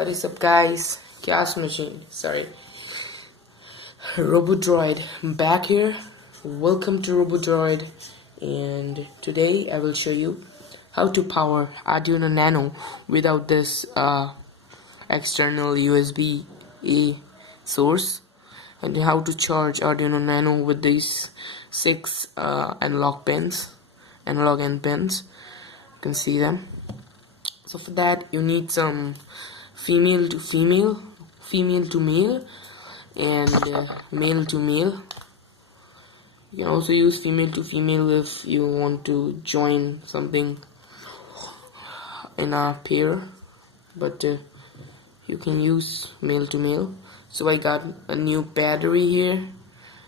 What is up, guys? Chaos Machine, sorry. Robodroid, I'm back here. Welcome to Robodroid, and today I will show you how to power Arduino Nano without this external USB-A source, and how to charge Arduino Nano with these 6 analog end pins. You can see them. So for that you need some female to female, female to male, and male to male. You can also use female to female if you want to join something in a pair, but you can use male to male. So I got a new battery here.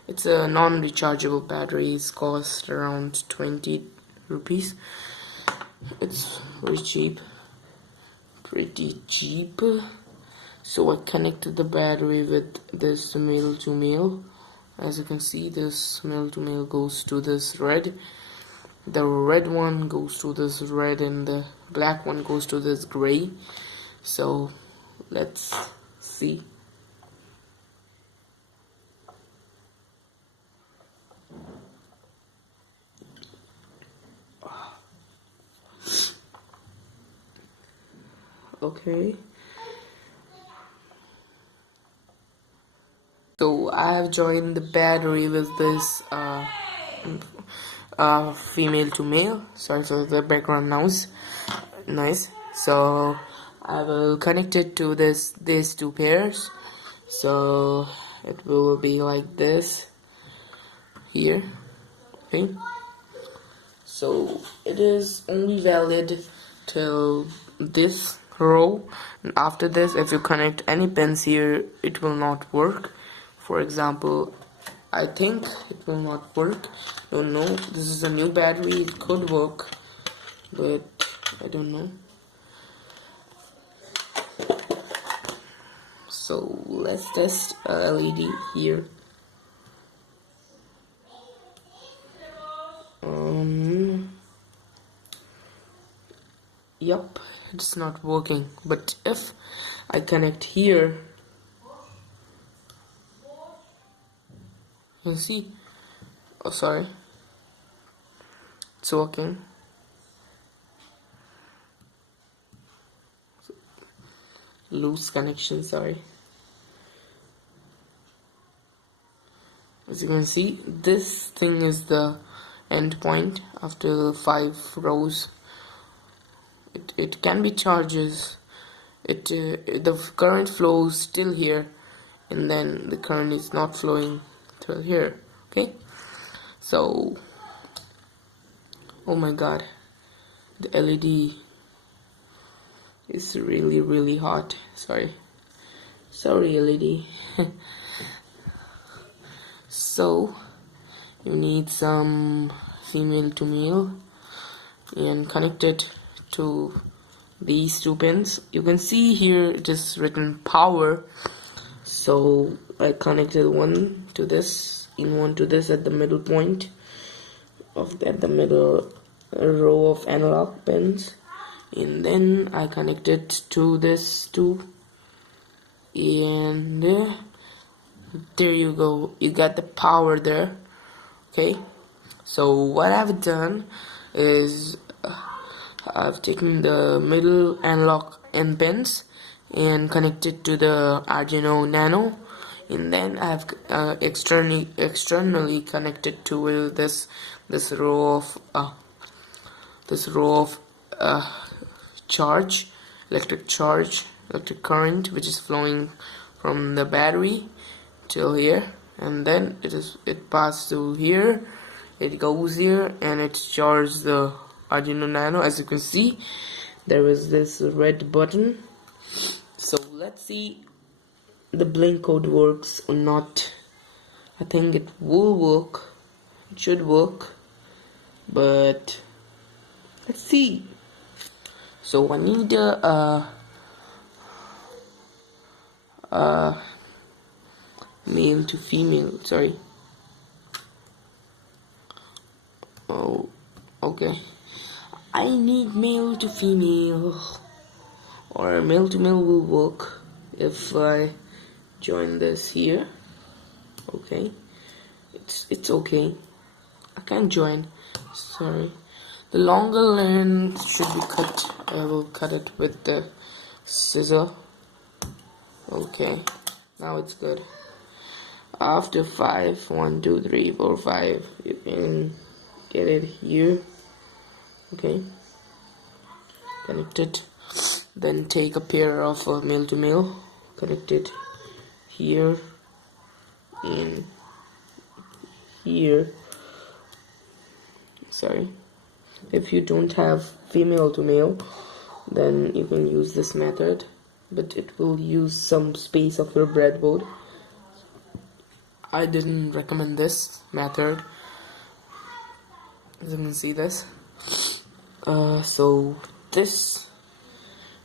It's a non-rechargeable battery. It's cost around 20 rupees. It's very cheap, pretty cheap. So I connected the battery with this male to male. As you can see, this male to male goes to this red, the red one goes to this red, and the black one goes to this gray. So let's see. Okay, so I have joined the battery with this female to male. Sorry for the background noise. So I will connect it to these two pairs. So it will be like this here. Okay, so it is only valid till this row, and after this, if you connect any pins here, it will not work. For example, I think it will not work. Don't know. This is a new battery. It could work, but I don't know. So let's test a LED here. Yup, it's not working. But if I connect here, you see, oh sorry, it's working. Loose connection, sorry. As you can see, this thing is the end point after the 5 rows. It can be charges. The current flows still here, and then the current is not flowing till here. Okay, so oh my god, the LED is really hot. Sorry LED. So you need some female to male and connect it to these 2 pins. You can see here it is written power. So I connected one to this and one to this at the middle point of the middle row of analog pins, and then I connected to this too, and there you go, you got the power there. Okay, so what I've done is I've taken the middle analog end pins and connected to the Arduino Nano, and then I've externally connected to this row of electric current, which is flowing from the battery till here, and then it passes through here, it goes here, and it charges the Arduino Nano. As you can see, there is this red button. So let's see the blink code works or not. I think it will work. It should work, but let's see. So I need male to female. Sorry. Oh, okay. I need male to female. or male to male will work if I join this here. Okay, it's okay. I can't join, sorry. The longer length should be cut. I will cut it with the scissor. Okay, now it's good. After 5, 1, 2, 3, 4, 5, you can get it here. Okay, connect it. Then take a pair of male to male, connect it here and here. Sorry, if you don't have female to male, then you can use this method, but it will use some space of your breadboard. I didn't recommend this method. As you can see this. So this,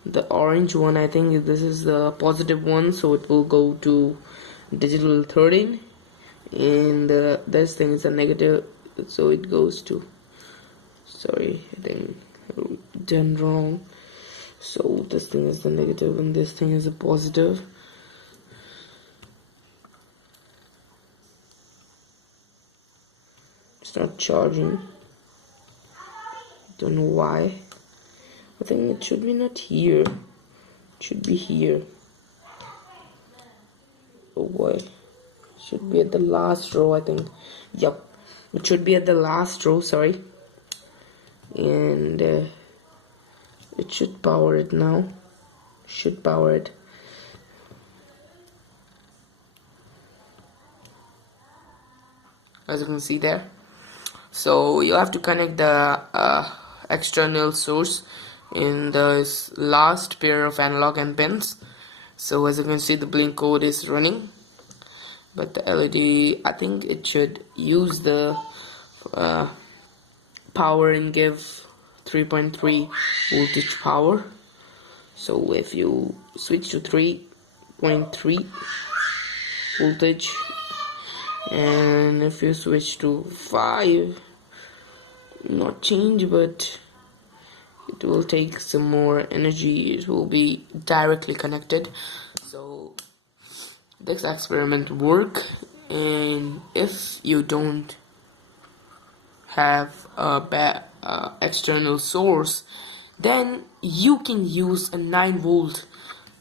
the orange one, I think this is the positive one, so it will go to digital 13, and this thing is a negative, so it goes to, sorry, I think I done wrong. So this thing is the negative and this thing is a positive. It's not charging, don't know why. I think it should be not here, it should be here. Oh boy, should be at the last row, I think. Yep, it should be at the last row, sorry. And it should power it now. Should power it. As you can see there. So you have to connect the external source in the last pair of analog and pins. So as you can see, the blink code is running, but the LED, I think it should use the power and give 3.3 voltage power. So if you switch to 3.3 voltage, and if you switch to 5, not change, but it will take some more energy, it will be directly connected. So this experiment work, and if you don't have a external source, then you can use a 9-volt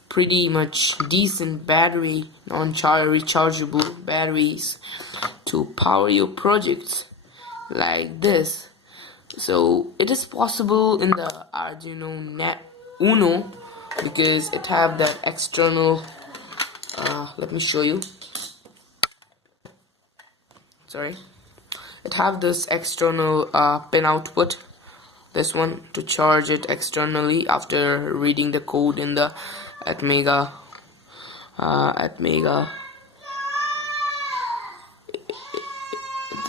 pretty much decent battery, non-rechargeable batteries, to power your projects like this. So it is possible in the Arduino Uno, because it have that external, let me show you, sorry, it have this external pin output, this one, to charge it externally after reading the code in the Atmega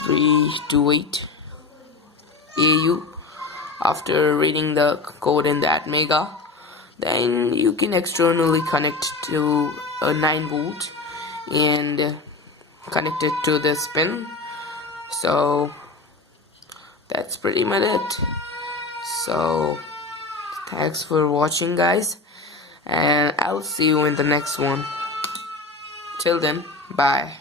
328 AU. After reading the code in that Atmega, then you can externally connect to a 9-volt and connect it to this pin. So that's pretty much it. So thanks for watching, guys, and I'll see you in the next one. Till then, bye.